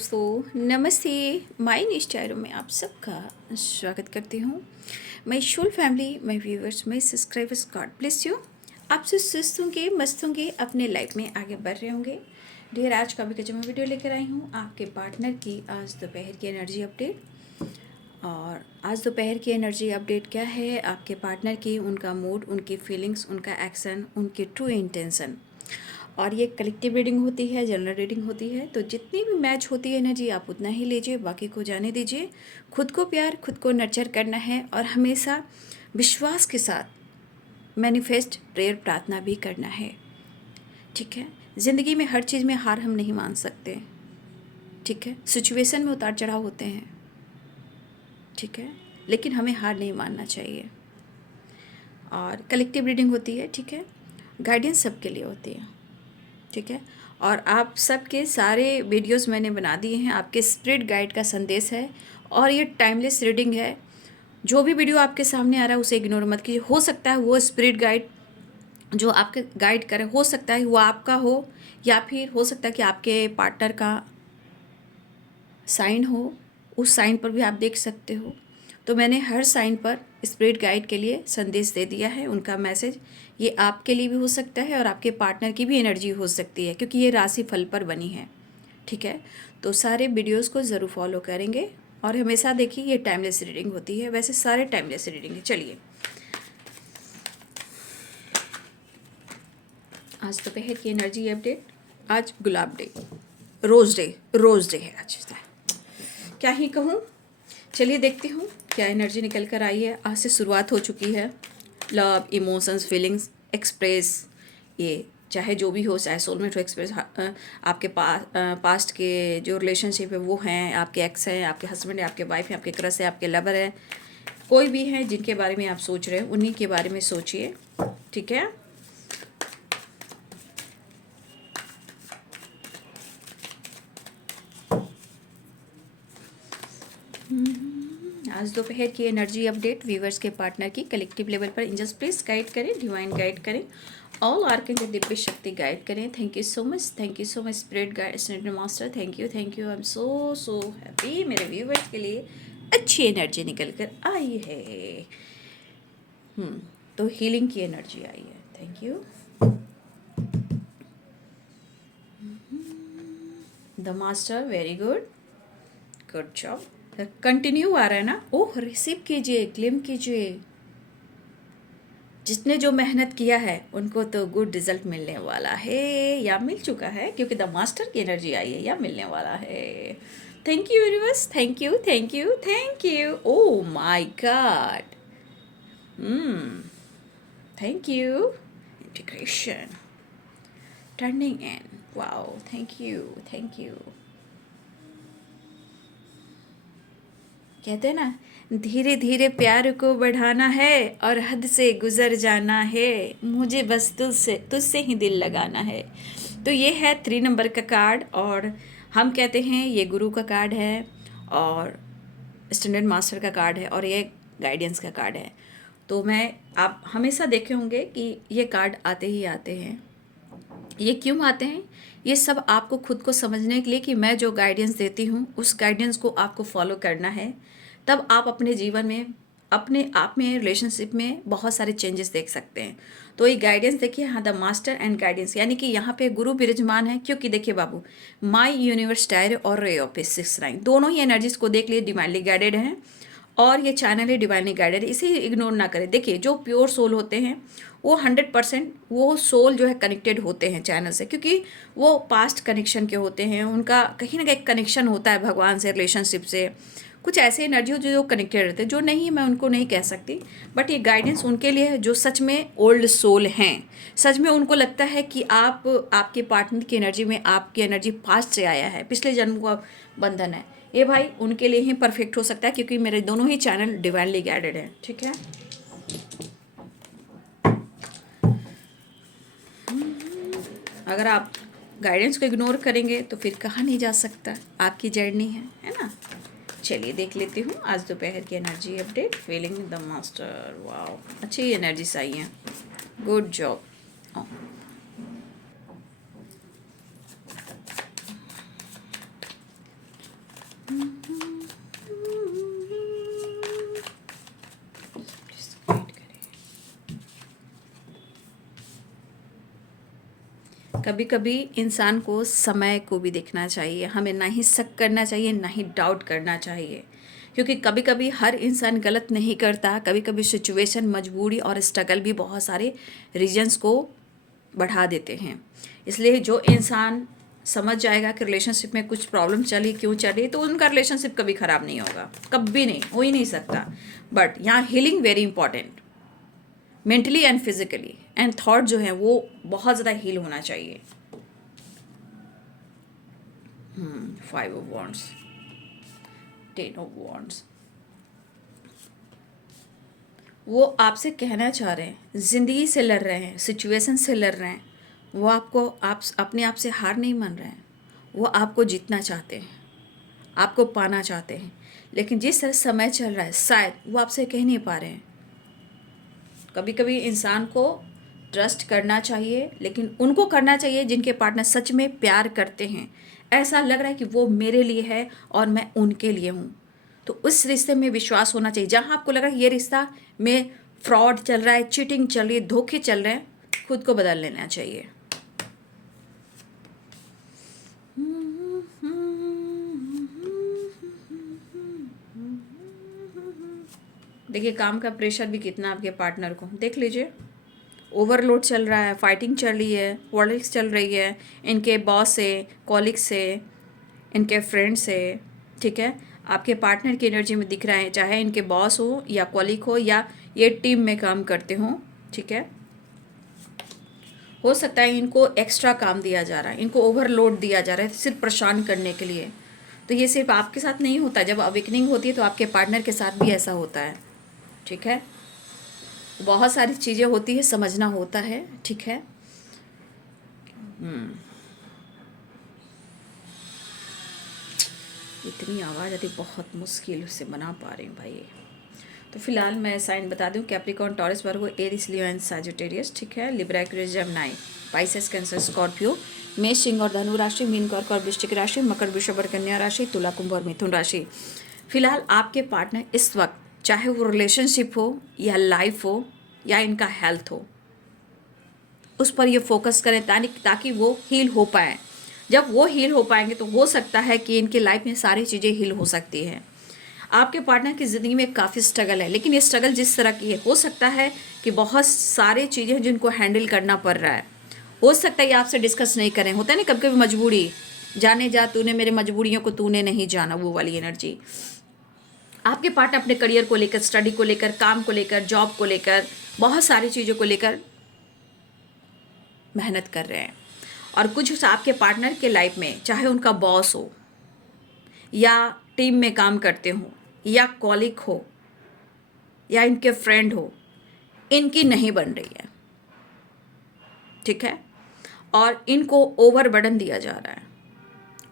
दोस्तों, नमस्ते। माय निष्ठारों में आप सबका स्वागत करती हूँ। My soul family, my viewers, my subscribers, God bless you. आप सब सुस्त होंगे, मस्त होंगे, अपने लाइफ में आगे बढ़ रहे होंगे। ढेर आज का भी कच्चा मैं वीडियो लेकर आई हूँ आपके पार्टनर की आज दोपहर की एनर्जी अपडेट। और आज दोपहर की एनर्जी अपडेट क्या है आपके पार्टनर की, उनका मूड, उनकी फीलिंग्स, उनका एक्शन, उनकी ट्रू इंटेंशन। और ये कलेक्टिव रीडिंग होती है, जनरल रीडिंग होती है, तो जितनी भी मैच होती है एनर्जी आप उतना ही लीजिए, बाकी को जाने दीजिए। खुद को प्यार, खुद को नर्चर करना है और हमेशा विश्वास के साथ मैनिफेस्ट, प्रेयर, प्रार्थना भी करना है। ठीक है, ज़िंदगी में हर चीज़ में हार हम नहीं मान सकते। ठीक है, सिचुएशन में उतार चढ़ाव होते हैं। ठीक है, लेकिन हमें हार नहीं मानना चाहिए। और कलेक्टिव रीडिंग होती है। ठीक है, गाइडेंस सबके लिए होती है। ठीक है, और आप सबके सारे वीडियोस मैंने बना दिए हैं, आपके स्पिरिट गाइड का संदेश है और ये टाइमलेस रीडिंग है। जो भी वीडियो आपके सामने आ रहा है उसे इग्नोर मत कीजिए। हो सकता है वो स्पिरिट गाइड जो आपके गाइड करे, हो सकता है वो आपका हो या फिर हो सकता है कि आपके पार्टनर का साइन हो, उस साइन पर भी आप देख सकते हो। तो मैंने हर साइन पर स्पिरिट गाइड के लिए संदेश दे दिया है, उनका मैसेज। ये आपके लिए भी हो सकता है और आपके पार्टनर की भी एनर्जी हो सकती है, क्योंकि ये राशि फल पर बनी है। ठीक है, तो सारे वीडियोस को ज़रूर फॉलो करेंगे और हमेशा देखिए ये टाइमलेस रीडिंग होती है। वैसे सारे टाइमलेस रीडिंग है। चलिए, आज दोपहर की एनर्जी अपडेट। आज गुलाब डे, रोज़ डे है आज। क्या ही कहूँ, चलिए देखती हूँ क्या एनर्जी निकल कर आई है। आज से शुरुआत हो चुकी है। लव, इमोशंस, फीलिंग्स एक्सप्रेस, ये चाहे जो भी हो, चाहे सोलमेट हो एक्सप्रेस। आपके पास्ट के जो रिलेशनशिप है वो हैं, आपके एक्स हैं, आपके हस्बैंड है, आपके वाइफ है, आपके क्रश है, आपके लवर है, कोई भी है जिनके बारे में आप सोच रहे हैं उन्हीं के बारे में सोचिए। ठीक है, आज दोपहर की एनर्जी अपडेट व्यूवर्स के पार्टनर की कलेक्टिव लेवल पर एंजल्स प्लीज गाइड करें, डिवाइन गाइड करें, ऑल आर्कएंजल दिव्य शक्ति गाइड करें। Thank you so much, thank you so much spirit guide, spirit master, thank you. I am so happy. मेरे viewers के लिए अच्छी एनर्जी निकल कर आई है। तो हीलिंग की एनर्जी आई है। Thank you. The master, very good, good job. Continue आ रहा है ना? ओह, रिसीव कीजिए, क्लेम कीजिए। जिसने जो मेहनत किया है उनको तो गुड रिजल्ट मिलने वाला है या मिल चुका है, क्योंकि द मास्टर की एनर्जी आई है, या मिलने वाला है। Thank you universe, thank you, thank you, thank you. Oh my God, thank you. Integration, turning in, wow, thank you, thank you. कहते हैं ना, धीरे धीरे प्यार को बढ़ाना है और हद से गुजर जाना है, मुझे बस तुझसे ही दिल लगाना है। तो ये है 3 नंबर का कार्ड, और हम कहते हैं ये गुरु का कार्ड है और स्टैंडर्ड मास्टर का कार्ड है और ये गाइडेंस का कार्ड है। तो आप हमेशा देखे होंगे कि ये कार्ड आते ही आते हैं। ये क्यों आते हैं? ये सब आपको खुद को समझने के लिए कि मैं जो गाइडेंस देती हूँ उस गाइडेंस को आपको फॉलो करना है। तब आप अपने जीवन में, अपने आप में, रिलेशनशिप में बहुत सारे चेंजेस देख सकते हैं। तो ये गाइडेंस देखिए, हाँ, द मास्टर एंड गाइडेंस, यानी कि यहाँ पे गुरु विराजमान है। क्योंकि देखिए बाबू, माई यूनिवर्स टायर और रे ऑफ 6 9 दोनों ही एनर्जीज को देख लिए, डिवाइनली गाइडेड हैं और ये चैनल है डिवाइनली गाइडेड। इसे इग्नोर ना करें। देखिए, जो प्योर सोल होते हैं वो 100% वो सोल जो है कनेक्टेड होते हैं चैनल से, क्योंकि वो पास्ट कनेक्शन के होते हैं। उनका कहीं ना कहीं कनेक्शन होता है भगवान से, रिलेशनशिप से। कुछ ऐसे एनर्जी हो जो कनेक्टेड रहते हैं, जो नहीं, मैं उनको नहीं कह सकती, बट ये गाइडेंस उनके लिए है जो सच में ओल्ड सोल हैं। सच में उनको लगता है कि आपके पार्टनर की एनर्जी में आपकी एनर्जी पास्ट से आया है, पिछले जन्म का बंधन है। ये भाई उनके लिए ही परफेक्ट हो सकता है, क्योंकि मेरे दोनों ही चैनल डिवाइनली गाइडेड हैं। ठीक है, अगर आप गाइडेंस को इग्नोर करेंगे तो फिर कहाँ नहीं जा सकता, आपकी जर्नी है ना। चलिए देख लेती हूँ आज दोपहर की energy update. Feeling the master, wow, अच्छी एनर्जीज आई हैं, गुड जॉब। कभी कभी इंसान को समय को भी देखना चाहिए, हमें ना ही शक करना चाहिए ना ही डाउट करना चाहिए, क्योंकि कभी कभी हर इंसान गलत नहीं करता। कभी कभी सिचुएशन, मजबूरी और स्ट्रगल भी बहुत सारे रीजंस को बढ़ा देते हैं। इसलिए जो इंसान समझ जाएगा कि रिलेशनशिप में कुछ प्रॉब्लम चली, क्यों चली, तो उनका रिलेशनशिप कभी ख़राब नहीं होगा, कभी नहीं, हो ही नहीं सकता। बट यहाँ healing very important, mentally and physically and thought जो है वो बहुत ज़्यादा हील होना चाहिए। 5 ऑफ वॉन्ड्स, 10 ऑफ वॉन्ड्स, वो आपसे कहना चाह रहे हैं, ज़िंदगी से लड़ रहे हैं, सिचुएशन से लड़ रहे हैं, वो आपको अपने आप से हार नहीं मान रहे हैं, वो आपको जीतना चाहते हैं, आपको पाना चाहते हैं। लेकिन जिस तरह समय चल रहा है शायद वो आपसे कह नहीं पा रहे हैं। कभी कभी इंसान को ट्रस्ट करना चाहिए, लेकिन उनको करना चाहिए जिनके पार्टनर सच में प्यार करते हैं। ऐसा लग रहा है कि वो मेरे लिए है और मैं उनके लिए हूँ, तो उस रिश्ते में विश्वास होना चाहिए। जहाँ आपको लग रहा है ये रिश्ता में फ्रॉड चल रहा है, चीटिंग चल रही है, धोखे चल रहे हैं, खुद को बदल लेना चाहिए। देखिए काम का प्रेशर भी कितना आपके पार्टनर को, देख लीजिए, ओवरलोड चल रहा है, फाइटिंग चल रही है, पॉलिटिक्स चल रही है, इनके बॉस से, कॉलिग से, इनके फ्रेंड से, ठीक है। आपके पार्टनर की एनर्जी में दिख रहा है, चाहे इनके बॉस हो या कॉलिग हो या ये टीम में काम करते हो, ठीक है। हो सकता है इनको एक्स्ट्रा काम दिया जा रहा है, इनको ओवरलोड दिया जा रहा है सिर्फ परेशान करने के लिए। तो ये सिर्फ आपके साथ नहीं होता, जब अवेकनिंग होती है तो आपके पार्टनर के साथ भी ऐसा होता है, ठीक है। बहुत सारी चीज़ें होती है, समझना होता है, ठीक है। इतनी आवाज़ आती, बहुत मुश्किल से बना पा रही हूँ भाई। तो फिलहाल मैं साइन बता दूँ, Capricorn, Taurus, Virgo, Aries, Leo and Sagittarius, ठीक है। Libra, Aquarius, Gemini, Pisces, Cancer, Scorpio, मेष, सिंह और धनु राशि, मीन, कर्क और वृश्चिक राशि, मकर, वृषभ और कन्या राशि, तुला, कुंभ और मिथुन राशि। फिलहाल आपके पार्टनर इस वक्त, चाहे वो रिलेशनशिप हो या लाइफ हो या इनका हेल्थ हो, उस पर ये फोकस करें ताकि वो हील हो पाए। जब वो हील हो पाएंगे तो हो सकता है कि इनकी लाइफ में सारी चीज़ें हील हो सकती हैं। आपके पार्टनर की ज़िंदगी में काफ़ी स्ट्रगल है, लेकिन ये स्ट्रगल जिस तरह की है, हो सकता है कि बहुत सारी चीज़ें हैं जिनको हैंडल करना पड़ रहा है। हो सकता है ये आपसे डिस्कस नहीं करें, होता है ना कभी कभी मजबूरी, जाने जा तूने मेरे मजबूरियों को तूने नहीं जाना, वो वाली एनर्जी। आपके पार्टनर अपने करियर को लेकर, स्टडी को लेकर, काम को लेकर, जॉब को लेकर, बहुत सारी चीज़ों को लेकर मेहनत कर रहे हैं। और कुछ आपके पार्टनर के लाइफ में, चाहे उनका बॉस हो या टीम में काम करते हो या कॉलिग हो या इनके फ्रेंड हो, इनकी नहीं बन रही है, ठीक है। और इनको ओवरबर्डन दिया जा रहा है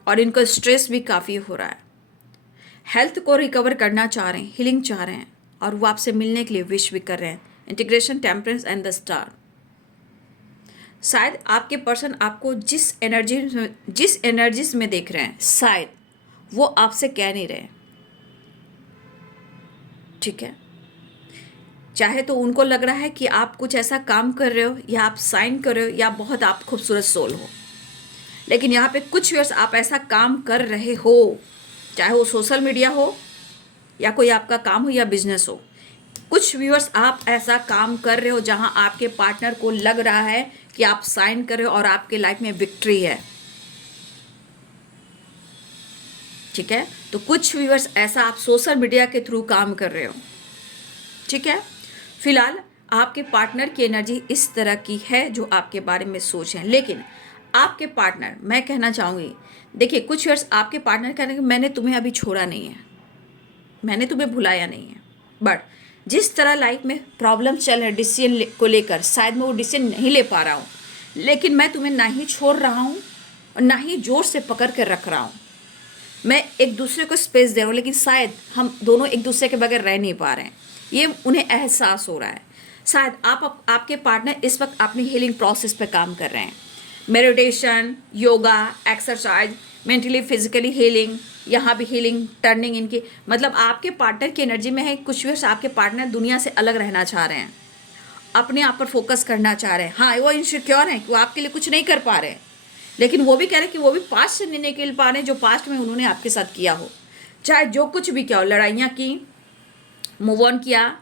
और इनको स्ट्रेस भी काफ़ी हो रहा है। हेल्थ को रिकवर करना चाह रहे हैं, हीलिंग चाह रहे हैं, और वो आपसे मिलने के लिए विश भी कर रहे हैं। Integration, temperance and the star. शायद आपके पर्सन आपको जिस एनर्जीज में देख रहे हैं, शायद वो आपसे कह नहीं रहे, ठीक है। चाहे तो उनको लग रहा है कि आप कुछ ऐसा काम कर रहे हो या आप साइन कर रहे हो या बहुत आप खूबसूरत सोल हो, लेकिन यहाँ पे कुछ व्यूअर्स आप ऐसा काम कर रहे हो, चाहे वो सोशल मीडिया हो या कोई आपका काम हो या बिजनेस हो। कुछ व्यूअर्स आप ऐसा काम कर रहे हो जहाँ आपके पार्टनर को लग रहा है कि आप साइन कर रहे हो और आपके लाइफ में विक्ट्री है, ठीक है। तो कुछ व्यूअर्स ऐसा आप सोशल मीडिया के थ्रू काम कर रहे हो, ठीक है। फिलहाल आपके पार्टनर की एनर्जी इस तरह की है जो आपके बारे में सोच है, लेकिन आपके पार्टनर, मैं कहना चाहूँगी, देखिए कुछ व्यूअर्स आपके पार्टनर कहने कि मैंने तुम्हें अभी छोड़ा नहीं है, मैंने तुम्हें भुलाया नहीं है, बट जिस तरह लाइफ में प्रॉब्लम चल रहा है डिसीजन को लेकर, शायद मैं वो डिसीजन नहीं ले पा रहा हूँ, लेकिन मैं तुम्हें ना ही छोड़ रहा हूँ और ना ही जोर से पकड़ कर रख रहा हूँ। मैं एक दूसरे को स्पेस दे रहा हूँ, लेकिन शायद हम दोनों एक दूसरे के बगैर रह नहीं पा रहे हैं, ये उन्हें एहसास हो रहा है। शायद आपके पार्टनर इस वक्त अपनी हीलिंग प्रोसेस पे काम कर रहे हैं। Meditation, yoga, exercise, mentally physically healing, यहाँ भी हीलिंग, टर्निंग इनकी, मतलब आपके पार्टनर की एनर्जी में है। कुछ व्यूअर्स आपके पार्टनर दुनिया से अलग रहना चाह रहे हैं अपने आप पर फोकस करना चाह रहे हैं। हाँ, वो इनसिक्योर हैं कि वो आपके लिए कुछ नहीं कर पा रहे हैं, लेकिन वो भी कह रहे हैं कि वो भी पास्ट से नहीं निकल पा रहे हैं जो पास्ट में उन्होंने आपके साथ किया हो। चाहे जो कुछ भी किया हो, लड़ाइयाँ की, मूव ऑन किया,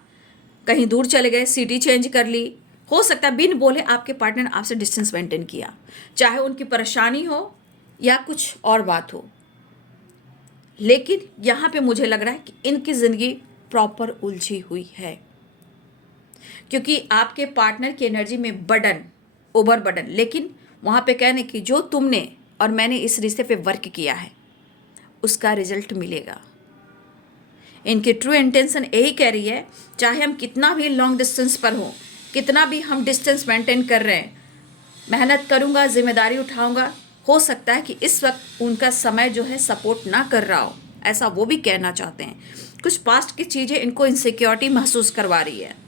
कहीं दूर चले गए, सिटी चेंज कर ली, हो सकता है बिन बोले आपके पार्टनर आपसे डिस्टेंस मेंटेन किया, चाहे उनकी परेशानी हो या कुछ और बात हो। लेकिन यहाँ पे मुझे लग रहा है कि इनकी ज़िंदगी प्रॉपर उलझी हुई है, क्योंकि आपके पार्टनर की एनर्जी में बर्डन, ओवर बर्डन। लेकिन वहाँ पे कहने की जो तुमने और मैंने इस रिश्ते पे वर्क किया है उसका रिजल्ट मिलेगा। इनकी ट्रू इंटेंशन यही कह रही है, चाहे हम कितना भी लॉन्ग डिस्टेंस पर हो, कितना भी हम डिस्टेंस मेंटेन कर रहे हैं, मेहनत करूँगा, जिम्मेदारी उठाऊँगा, हो सकता है कि इस वक्त उनका समय जो है सपोर्ट ना कर रहा हो, ऐसा वो भी कहना चाहते हैं। कुछ पास्ट की चीज़ें इनको इनसिक्योरिटी महसूस करवा रही है,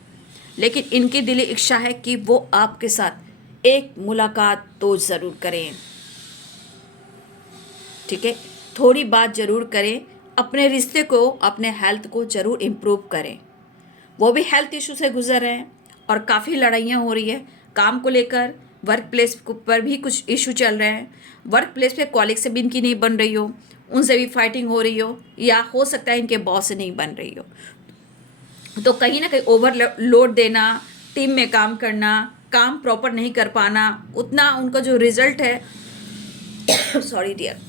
लेकिन इनकी दिली इच्छा है कि वो आपके साथ एक मुलाकात तो ज़रूर करें। ठीक है, थोड़ी बात ज़रूर करें, अपने रिश्ते को, अपने हेल्थ को ज़रूर इम्प्रूव करें। वो भी हेल्थ इशू से गुजर रहे हैं और काफ़ी लड़ाइयाँ हो रही है काम को लेकर, वर्क प्लेस पर भी कुछ इशू चल रहे हैं, वर्क प्लेस पे कॉलीग से भी इनकी नहीं बन रही हो, उनसे भी फाइटिंग हो रही हो, या हो सकता है इनके बॉस से नहीं बन रही हो। तो कहीं ना कहीं ओवरलोड देना, टीम में काम करना, काम प्रॉपर नहीं कर पाना, उतना उनका जो रिजल्ट है सॉरी डियर,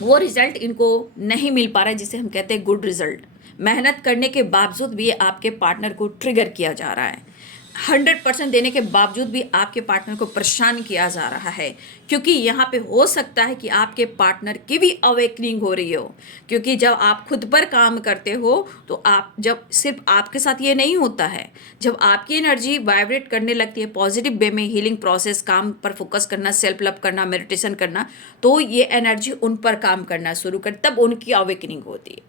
वो रिजल्ट इनको नहीं मिल पा रहा है जिसे हम कहते हैं गुड रिजल्ट। मेहनत करने के बावजूद भी आपके पार्टनर को ट्रिगर किया जा रहा है, 100% देने के बावजूद भी आपके पार्टनर को परेशान किया जा रहा है, क्योंकि यहाँ पे हो सकता है कि आपके पार्टनर की भी अवेकनिंग हो रही हो। क्योंकि जब आप खुद पर काम करते हो तो आप, जब सिर्फ आपके साथ ये नहीं होता है, जब आपकी एनर्जी वाइब्रेट करने लगती है पॉजिटिव वे में, हीलिंग प्रोसेस, काम पर फोकस करना, सेल्फ लव करना, मेडिटेशन करना, तो ये एनर्जी उन पर काम करना शुरू कर, तब उनकी अवेकनिंग होती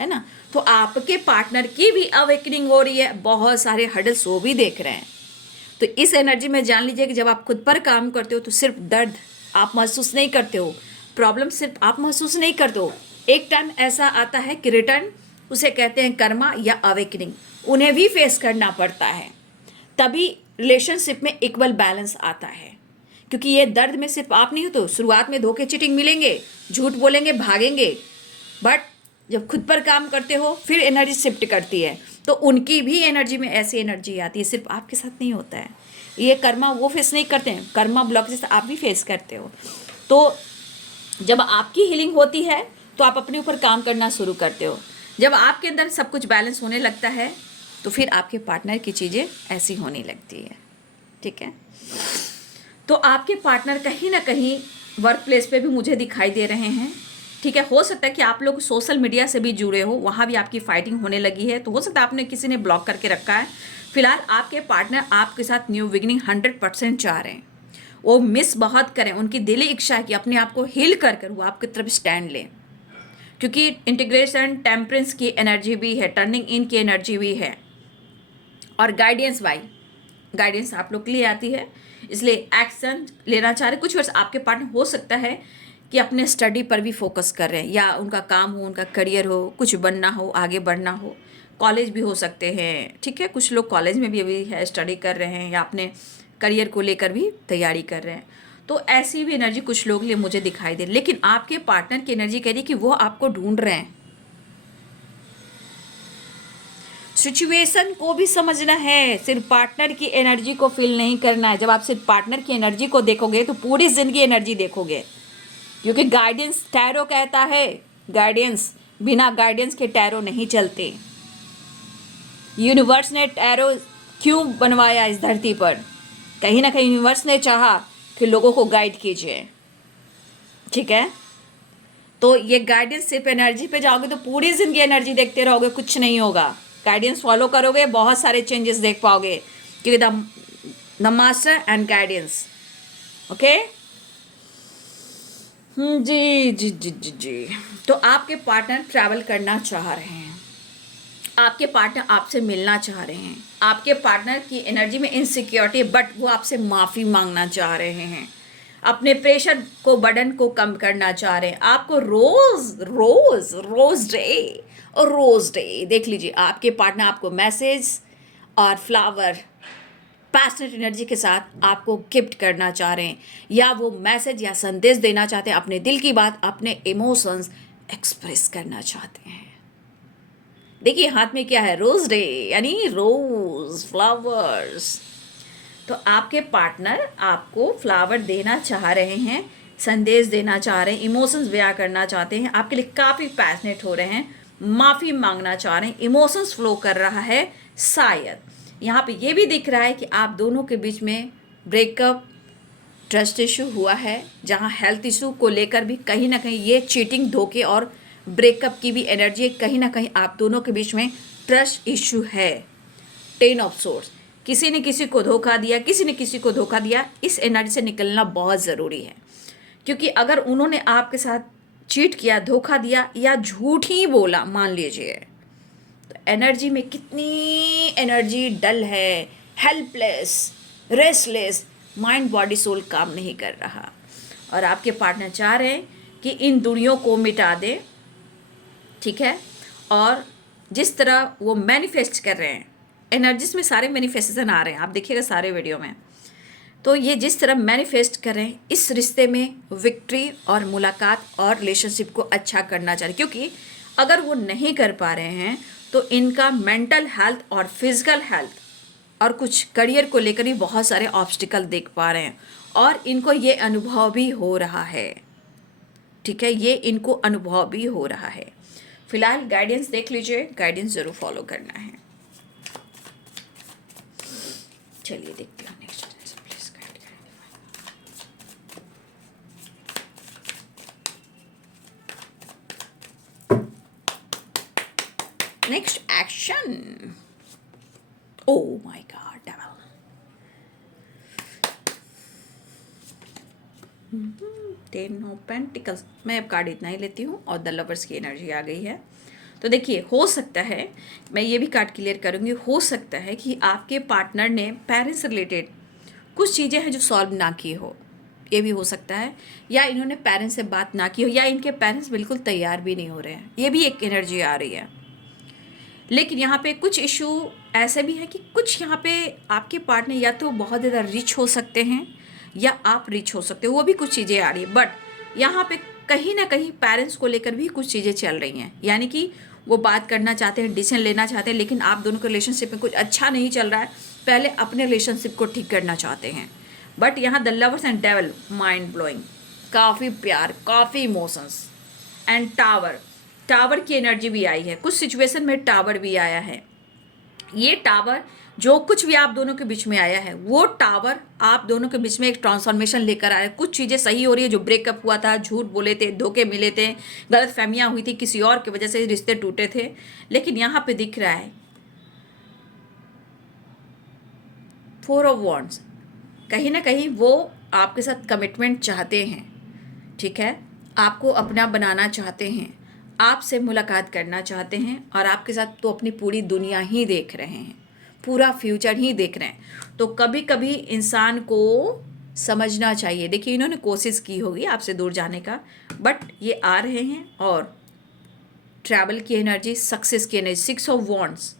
है ना। तो आपके पार्टनर की भी अवेकनिंग हो रही है, बहुत सारे हडल्स वो भी देख रहे हैं। तो इस एनर्जी में जान लीजिए कि जब आप खुद पर काम करते हो तो सिर्फ दर्द आप महसूस नहीं करते हो, प्रॉब्लम सिर्फ आप महसूस नहीं करते हो, एक टाइम ऐसा आता है कि रिटर्न, उसे कहते हैं कर्मा या अवेकनिंग, उन्हें भी फेस करना पड़ता है। तभी रिलेशनशिप में इक्वल बैलेंस आता है, क्योंकि ये दर्द में सिर्फ आप नहीं हो। तो शुरुआत में धोखे चीटिंग मिलेंगे, झूठ बोलेंगे, भागेंगे, बट जब खुद पर काम करते हो फिर एनर्जी शिफ्ट करती है, तो उनकी भी एनर्जी में ऐसी एनर्जी आती है, सिर्फ आपके साथ नहीं होता है। ये कर्मा वो फेस नहीं करते हैं, कर्मा ब्लॉकेज आप भी फेस करते हो। तो जब आपकी हीलिंग होती है तो आप अपने ऊपर काम करना शुरू करते हो। जब आपके अंदर सब कुछ बैलेंस होने लगता है तो फिर आपके पार्टनर की चीज़ें ऐसी होने लगती है। ठीक है, तो आपके पार्टनर कहीं ना कहीं वर्क प्लेस पे भी मुझे दिखाई दे रहे हैं। ठीक है, हो सकता है कि आप लोग सोशल मीडिया से भी जुड़े हो, वहाँ भी आपकी फाइटिंग होने लगी है, तो हो सकता है आपने किसी ने ब्लॉक करके रखा है। फिलहाल आपके पार्टनर आपके साथ न्यू बिगिनिंग 100% चाह रहे हैं, वो मिस बहुत करें, उनकी दिली इच्छा है कि अपने आप को हील कर कर वो आपकी तरफ स्टैंड लें, क्योंकि इंटीग्रेशन, टेम्परेंस की एनर्जी भी है, टर्निंग इन की एनर्जी भी है, और गाइडेंस बाई गाइडेंस आप लोग के लिए आती है, इसलिए एक्शन लेना चाह रहे। कुछ वर्ष आपके पार्टनर हो सकता है कि अपने स्टडी पर भी फोकस कर रहे हैं, या उनका काम हो, उनका करियर हो, कुछ बनना हो, आगे बढ़ना हो, कॉलेज भी हो सकते हैं। ठीक है, कुछ लोग कॉलेज में भी अभी है, स्टडी कर रहे हैं, या अपने करियर को लेकर भी तैयारी कर रहे हैं। तो ऐसी भी एनर्जी कुछ लोग लिए मुझे दिखाई दे रही, लेकिन आपके पार्टनर की एनर्जी कह रही है कि वो आपको ढूंढ रहे हैं। सिचुएशन को भी समझना है, सिर्फ पार्टनर की एनर्जी को फील नहीं करना है। जब आप सिर्फ पार्टनर की एनर्जी को देखोगे तो पूरी जिंदगी एनर्जी देखोगे, क्योंकि गाइडेंस, टैरो कहता है गाइडेंस, बिना गाइडेंस के टैरो नहीं चलते। यूनिवर्स ने टैरो क्यों बनवाया इस धरती पर? कहीं ना कहीं यूनिवर्स ने चाहा कि लोगों को गाइड कीजिए। ठीक है, तो ये गाइडेंस सिर्फ एनर्जी पे जाओगे तो पूरी जिंदगी एनर्जी देखते रहोगे, कुछ नहीं होगा। गाइडेंस फॉलो करोगे, बहुत सारे चेंजेस देख पाओगे, क्योंकि the master and guidance. Okay, जी जी जी जी जी। तो आपके पार्टनर ट्रैवल करना चाह रहे हैं, आपके पार्टनर आपसे मिलना चाह रहे हैं, आपके पार्टनर की एनर्जी में इनसिक्योरिटी है, बट वो आपसे माफ़ी मांगना चाह रहे हैं, अपने प्रेशर को, बर्डन को कम करना चाह रहे हैं। आपको रोज डे और रोज डे देख लीजिए, आपके पार्टनर आपको मैसेज और फ्लावर पैशनेट एनर्जी के साथ आपको गिफ्ट करना चाह रहे हैं, या वो मैसेज या संदेश देना चाहते हैं, अपने दिल की बात, अपने इमोशंस एक्सप्रेस करना चाहते हैं। देखिए हाथ में क्या है, रोज डे यानी रोज फ्लावर्स। तो आपके पार्टनर आपको फ्लावर देना चाह रहे हैं, संदेश देना चाह रहे हैं, इमोशंस बयां करना चाहते हैं, आपके लिए काफ़ी पैशनेट हो रहे हैं, माफ़ी मांगना चाह रहे हैं, इमोशंस फ्लो कर रहा है। शायद यहाँ पे ये भी दिख रहा है कि आप दोनों के बीच में ब्रेकअप, ट्रस्ट इशू हुआ है, जहाँ हेल्थ इशू को लेकर भी कहीं ना कहीं ये चीटिंग, धोखे और ब्रेकअप की भी एनर्जी है। कहीं ना कहीं आप दोनों के बीच में ट्रस्ट इशू है। 10 ऑफ सोर्स, किसी ने किसी को धोखा दिया, किसी ने किसी को धोखा दिया। इस एनर्जी से निकलना बहुत ज़रूरी है, क्योंकि अगर उन्होंने आपके साथ चीट किया, धोखा दिया या झूठ ही बोला मान लीजिए, तो एनर्जी में कितनी एनर्जी डल है, helpless, restless, mind body soul काम नहीं कर रहा। और आपके पार्टनर चाह रहे हैं कि इन दूरियों को मिटा दें, ठीक है। और जिस तरह वो मैनिफेस्ट कर रहे हैं, एनर्जीज में सारे मैनिफेस्टेशन आ रहे हैं, आप देखिएगा सारे वीडियो में, तो ये जिस तरह मैनिफेस्ट कर रहे हैं, इस रिश्ते में विक्ट्री और मुलाकात और रिलेशनशिप को अच्छा करना चाहिए। क्योंकि अगर वो नहीं कर पा रहे हैं तो इनका मेंटल हेल्थ और फिजिकल हेल्थ और कुछ करियर को लेकर भी बहुत सारे ऑब्स्टिकल देख पा रहे हैं, और इनको ये अनुभव भी हो रहा है, ठीक है, ये इनको अनुभव भी हो रहा है। फिलहाल गाइडेंस देख लीजिए, गाइडेंस ज़रूर फॉलो करना है। चलिए देखते हैं next. Please guide next action. Oh my God, devil. 10 of pentacles. मैं अब कार्ड इतना ही लेती हूँ और द लवर्स की एनर्जी आ गई है। तो देखिए, हो सकता है, मैं ये भी कार्ड क्लियर करूँगी, हो सकता है कि आपके पार्टनर ने पेरेंट्स से रिलेटेड कुछ चीज़ें हैं जो सॉल्व ना की हो, ये भी हो सकता है, या इन्होंने पेरेंट्स से बात ना की हो, या इनके पेरेंट्स बिल्कुल तैयार भी नहीं हो रहे हैं, ये भी एक एनर्जी आ रही है। लेकिन यहाँ पे कुछ इशू ऐसे भी है कि कुछ यहाँ पे आपके पार्टनर या तो बहुत ज़्यादा रिच हो सकते हैं या आप रिच हो सकते हो, वो भी कुछ चीज़ें आ रही है। बट यहाँ पे कहीं ना कहीं पेरेंट्स को लेकर भी कुछ चीज़ें चल रही हैं, यानी कि वो बात करना चाहते हैं, डिसीजन लेना चाहते हैं, लेकिन आप दोनों के रिलेशनशिप में कुछ अच्छा नहीं चल रहा है, पहले अपने रिलेशनशिप को ठीक करना चाहते हैं। बट यहाँ the lovers and devil, mind blowing, काफ़ी प्यार, काफ़ी इमोशंस एंड टावर, टावर की एनर्जी भी आई है, कुछ सिचुएशन में टावर भी आया है। ये टावर जो कुछ भी आप दोनों के बीच में आया है, वो टावर आप दोनों के बीच में एक ट्रांसफॉर्मेशन लेकर आया है। कुछ चीज़ें सही हो रही है, जो ब्रेकअप हुआ था, झूठ बोले थे, धोखे मिले थे, गलत फहमियाँ हुई थी, किसी और की वजह से रिश्ते टूटे थे, लेकिन यहाँ पे दिख रहा है 4 ऑफ वॉन्ड्स। कहीं ना कहीं वो आपके साथ कमिटमेंट चाहते हैं, ठीक है, आपको अपना बनाना चाहते हैं, आपसे मुलाकात करना चाहते हैं, और आपके साथ तो अपनी पूरी दुनिया ही देख रहे हैं, पूरा फ्यूचर ही देख रहे हैं। तो कभी कभी इंसान को समझना चाहिए। देखिए, इन्होंने कोशिश की होगी आपसे दूर जाने का, बट ये आ रहे हैं, और ट्रैवल की एनर्जी, सक्सेस की energy, 6 of wands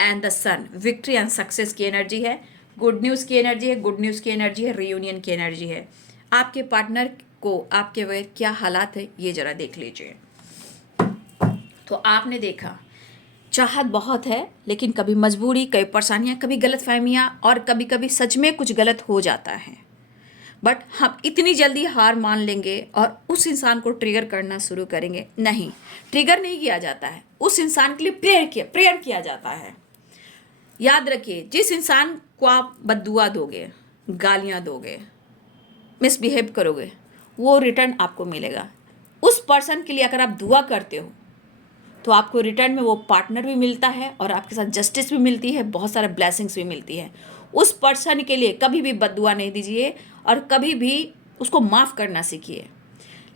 and the sun, victory and success की एनर्जी है, गुड न्यूज़ की एनर्जी है, गुड न्यूज़ की एनर्जी है, रियूनियन की एनर्जी है। आपके पार्टनर को आपके बगैर क्या हालात है, ये ज़रा देख लीजिए। तो आपने देखा, चाहत बहुत है, लेकिन कभी मजबूरी, कभी परेशानियाँ, कभी गलतफहमियाँ, और कभी कभी सच में कुछ गलत हो जाता है। बट हम इतनी जल्दी हार मान लेंगे और उस इंसान को ट्रिगर करना शुरू करेंगे, नहीं, ट्रिगर नहीं किया जाता है, उस इंसान के लिए प्रेयर किया जाता है। याद रखिए, जिस इंसान को आप बद्दुआ दोगे, गालियाँ दोगे, मिसबिहेव करोगे, वो रिटर्न आपको मिलेगा। उस पर्सन के लिए अगर आप दुआ करते हो तो आपको रिटर्न में वो पार्टनर भी मिलता है, और आपके साथ जस्टिस भी मिलती है, बहुत सारे ब्लेसिंग्स भी मिलती है। उस पर्सन के लिए कभी भी बद्दुआ नहीं दीजिए, और कभी भी उसको माफ़ करना सीखिए।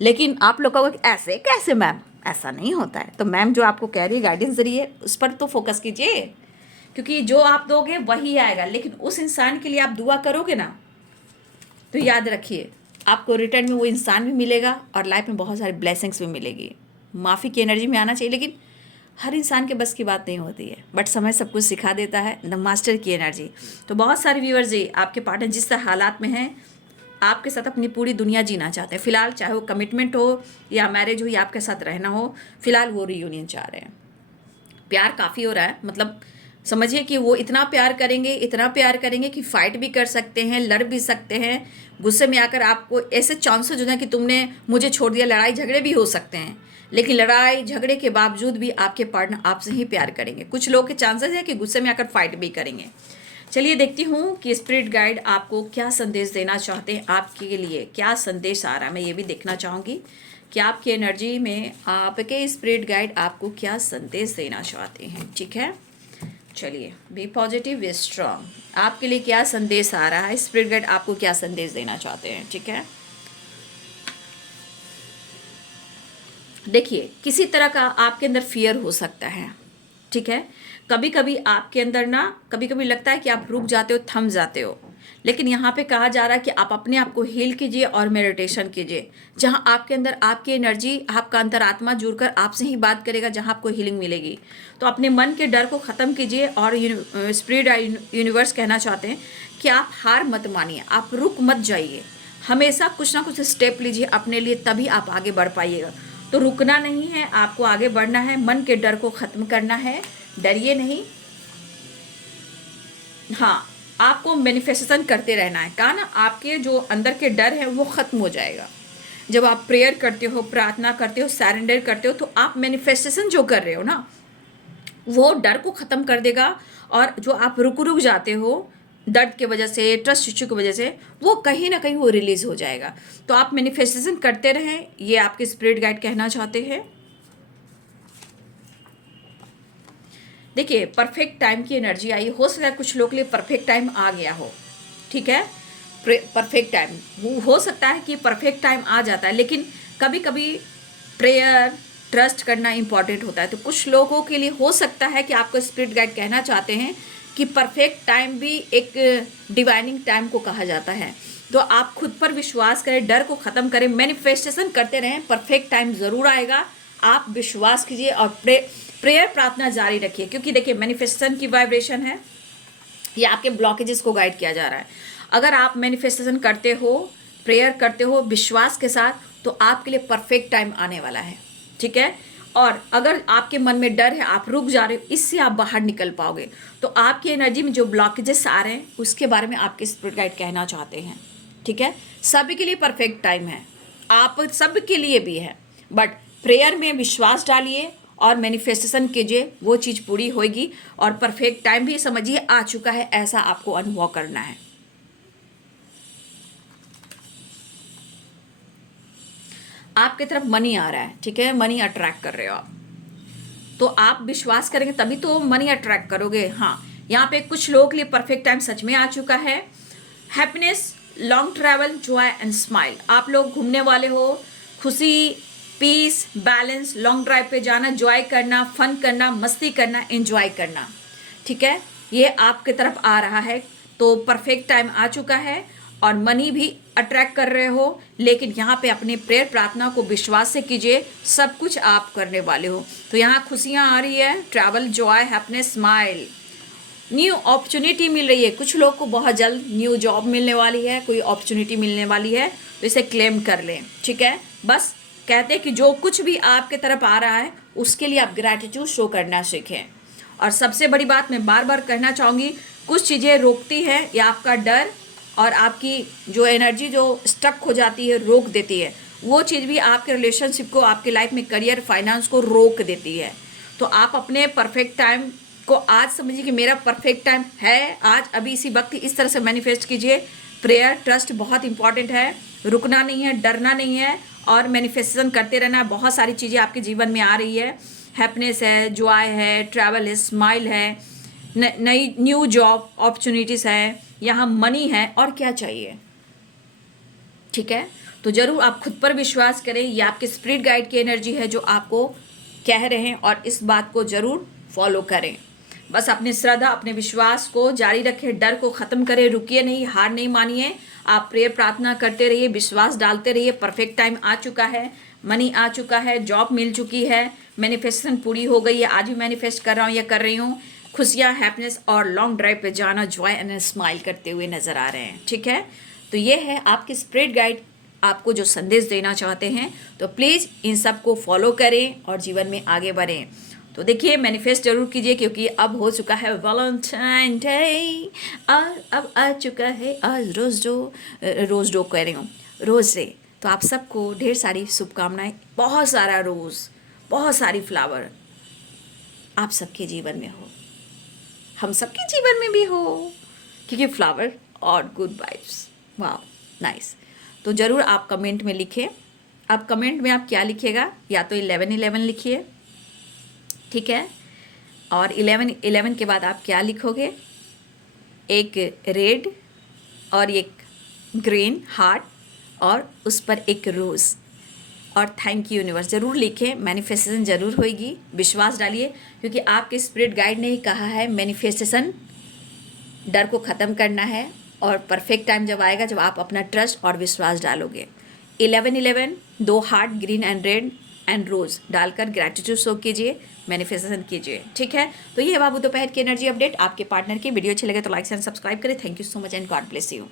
लेकिन आप लोग कहोगे ऐसे कैसे मैम, ऐसा नहीं होता है, तो मैम जो आपको कह रही है गाइडेंस जरिए, उस पर तो फोकस कीजिए, क्योंकि जो आप दोगे वही आएगा। लेकिन उस इंसान के लिए आप दुआ करोगे ना, तो याद रखिए आपको रिटर्न में वो इंसान भी मिलेगा, और लाइफ में बहुत सारी ब्लेसिंग्स भी मिलेगी। माफ़ी की एनर्जी में आना चाहिए, लेकिन हर इंसान के बस की बात नहीं होती है, बट समय सब कुछ सिखा देता है। द मास्टर की एनर्जी। तो बहुत सारे व्यूअर्स जी, आपके पार्टनर जिस तरह हालात में हैं, आपके साथ अपनी पूरी दुनिया जीना चाहते हैं फिलहाल, चाहे वो कमिटमेंट हो या मैरिज हो या आपके साथ रहना हो, फिलहाल वो रियूनियन चाह रहे हैं। प्यार काफ़ी हो रहा है, मतलब समझिए कि वो इतना प्यार करेंगे, इतना प्यार करेंगे कि फाइट भी कर सकते हैं, लड़ भी सकते हैं, गुस्से में आकर आपको ऐसे चांसेस हो जाए कि तुमने मुझे छोड़ दिया, लड़ाई झगड़े भी हो सकते हैं, लेकिन लड़ाई झगड़े के बावजूद भी आपके पार्टनर आपसे ही प्यार करेंगे। कुछ लोग के चांसेस है कि गुस्से में आकर फाइट भी करेंगे। चलिए देखती हूँ कि स्पिरिट गाइड आपको क्या संदेश देना चाहते हैं, आपके लिए क्या संदेश आ रहा है, मैं ये भी देखना चाहूँगी कि आपकी एनर्जी में आपके स्पिरिट गाइड आपको क्या संदेश देना चाहते हैं। ठीक है, चलिए, बी पॉजिटिव, बी स्ट्रांग। आपके लिए क्या संदेश आ रहा है, स्पिरिट गाइड आपको क्या संदेश देना चाहते हैं। ठीक है, देखिए, किसी तरह का आपके अंदर फियर हो सकता है। ठीक है, कभी कभी आपके अंदर ना, कभी कभी लगता है कि आप रुक जाते हो, थम जाते हो, लेकिन यहाँ पे कहा जा रहा है कि आप अपने आप को हील कीजिए और मेडिटेशन कीजिए, जहाँ आपके अंदर आपकी एनर्जी, आपका अंतरात्मा जुड़कर आपसे ही बात करेगा, जहाँ आपको हीलिंग मिलेगी। तो अपने मन के डर को ख़त्म कीजिए और स्पिरिट यूनिवर्स कहना चाहते हैं कि आप हार मत मानिए, आप रुक मत जाइए, हमेशा कुछ ना कुछ स्टेप लीजिए अपने लिए, तभी आप आगे बढ़ पाइएगा। तो रुकना नहीं है, आपको आगे बढ़ना है, मन के डर को ख़त्म करना है, डरिए नहीं। हाँ, आपको मैनिफेस्टेशन करते रहना है। कहा ना, आपके जो अंदर के डर है वो ख़त्म हो जाएगा जब आप प्रेयर करते हो, प्रार्थना करते हो, सरेंडर करते हो, तो आप मैनिफेस्टेशन जो कर रहे हो ना, वो डर को ख़त्म कर देगा। और जो आप रुक जाते हो दर्द के वजह से, ट्रस्ट इश्यू की वजह से, वो कहीं ना कहीं वो रिलीज़ हो जाएगा। तो आप मैनिफेस्टेशन करते रहें, ये आपके स्पिरिट गाइड कहना चाहते हैं। देखिए, परफेक्ट टाइम की एनर्जी आई, हो सकता है कुछ लोग के लिए परफेक्ट टाइम आ गया हो। ठीक है, परफेक्ट टाइम हो सकता है कि परफेक्ट टाइम आ जाता है, लेकिन कभी कभी प्रेयर, ट्रस्ट करना इंपॉर्टेंट होता है। तो कुछ लोगों के लिए हो सकता है कि आपको स्पिरिट गाइड कहना चाहते हैं कि परफेक्ट टाइम भी एक डिवाइनिंग टाइम को कहा जाता है। तो आप खुद पर विश्वास करें, डर को ख़त्म करें, मैनिफेस्टेशन करते रहें, परफेक्ट टाइम ज़रूर आएगा। आप विश्वास कीजिए और प्रेयर प्रार्थना जारी रखिए, क्योंकि देखिए, मैनिफेस्टेशन की वाइब्रेशन है, ये आपके ब्लॉकेजेस को गाइड किया जा रहा है। अगर आप मैनिफेस्टेशन करते हो, प्रेयर करते हो विश्वास के साथ, तो आपके लिए परफेक्ट टाइम आने वाला है। ठीक है, और अगर आपके मन में डर है, आप रुक जा रहे हो, इससे आप बाहर निकल पाओगे। तो आपकी एनर्जी में जो ब्लॉकेजेस आ रहे हैं, उसके बारे में आपके स्पिरिट गाइड कहना चाहते हैं। ठीक है, सभी के लिए परफेक्ट टाइम है, आप सब के लिए भी है, बट प्रेयर में विश्वास डालिए और मैनिफेस्टेशन कीजिए, वो चीज़ पूरी होगी। और परफेक्ट टाइम भी समझिए आ चुका है, ऐसा आपको अनुभव करना है। आपकी तरफ मनी आ रहा है। ठीक है, मनी अट्रैक्ट कर रहे हो आप, तो आप विश्वास करेंगे तभी तो मनी अट्रैक्ट करोगे। हाँ, यहाँ पे कुछ लोगों के लिए परफेक्ट टाइम सच में आ चुका है। Happiness, long travel, Joy and smile. आप लोग घूमने वाले हो, खुशी, पीस, बैलेंस, लॉन्ग ड्राइव पे जाना, जॉय करना, फन करना, मस्ती करना, एंजॉय करना। ठीक है, ये आपके तरफ आ रहा है, तो परफेक्ट टाइम आ चुका है और मनी भी अट्रैक्ट कर रहे हो। लेकिन यहाँ पे अपने प्रेयर प्रार्थना को विश्वास से कीजिए, सब कुछ आप करने वाले हो। तो यहाँ खुशियाँ आ रही है, travel, joy, happiness, smile, new opportunity मिल रही है। कुछ लोग को बहुत जल्द न्यू जॉब मिलने वाली है, कोई अपॉर्चुनिटी मिलने वाली है, तो इसे क्लेम कर लें। ठीक है, बस कहते हैं कि जो कुछ भी आपके तरफ आ रहा है, उसके लिए आप ग्रैटिट्यूड शो करना सीखें। और सबसे बड़ी बात मैं बार बार कहना चाहूँगी, कुछ चीज़ें रोकती है, या आपका डर और आपकी जो एनर्जी जो स्टक हो जाती है, रोक देती है, वो चीज़ भी आपके रिलेशनशिप को, आपके लाइफ में करियर, फाइनेंस को रोक देती है। तो आप अपने परफेक्ट टाइम को आज समझिए कि मेरा परफेक्ट टाइम है, आज अभी इसी वक्त इस तरह से मैनिफेस्ट कीजिए। प्रेयर, ट्रस्ट बहुत इंपॉर्टेंट है, रुकना नहीं है, डरना नहीं है, और मैनिफेस्टेशन करते रहना है। बहुत सारी चीज़ें आपके जीवन में आ रही है, हैप्पीनेस है, जॉय है, ट्रैवल है, स्माइल है, नई न्यू जॉब अपॉर्चुनिटीज़ है, यहाँ मनी है, और क्या चाहिए। ठीक है, तो ज़रूर आप खुद पर विश्वास करें, ये आपके स्पिरिट गाइड की एनर्जी है जो आपको कह रहे हैं, और इस बात को ज़रूर फॉलो करें। बस अपनी श्रद्धा, अपने विश्वास को जारी रखें, डर को ख़त्म करें, रुकिए नहीं, हार नहीं मानिए। आप प्रेयर प्रार्थना करते रहिए, विश्वास डालते रहिए। परफेक्ट टाइम आ चुका है, मनी आ चुका है, जॉब मिल चुकी है, मैनिफेस्टेशन पूरी हो गई है। आज भी मैनिफेस्ट कर रहा हूँ या कर रही हूँ। खुशियाँ, हैप्पीनेस और लॉन्ग ड्राइव पे जाना, जॉय एंड स्माइल करते हुए नज़र आ रहे हैं। ठीक है, तो ये है आपकी स्पिरिट गाइड आपको जो संदेश देना चाहते हैं। तो प्लीज़ इन सब को फॉलो करें और जीवन में आगे बढ़ें। तो देखिए, मैनिफेस्ट जरूर कीजिए, क्योंकि अब हो चुका है वैलेंटाइन डे और अब आ चुका है आज रोज़ डे कह रही हूँ, रोज़ डे। तो आप सबको ढेर सारी शुभकामनाएं, बहुत सारा रोज़, बहुत सारी फ्लावर आप सबके जीवन में हो, हम सबके जीवन में भी हो, क्योंकि फ्लावर और गुड वाइब्स। वाह, नाइस। तो ज़रूर आप कमेंट में लिखें। अब कमेंट में आप क्या लिखिएगा, या तो 1111 लिखिए, ठीक है, और 1111 के बाद आप क्या लिखोगे, एक रेड और एक ग्रीन हार्ट और उस पर एक रोज़ और थैंक यू यूनिवर्स ज़रूर लिखें। मैनिफेस्टेशन ज़रूर होगी, विश्वास डालिए, क्योंकि आपके स्पिरिट गाइड ने ही कहा है मैनिफेस्टेशन डर को ख़त्म करना है। और परफेक्ट टाइम जब आएगा, जब आप अपना ट्रस्ट और विश्वास डालोगे। 1111 2 heart, green and red and rose डालकर ग्रैटिट्यूड शो कीजिए, मैनिफेस्टेशन कीजिए। ठीक है, तो ये है बाबू दोपहर की एनर्जी अपडेट आपके पार्टनर की। वीडियो अच्छी लगे तो लाइक एंड सब्सक्राइब करें। Thank you so much and God bless you.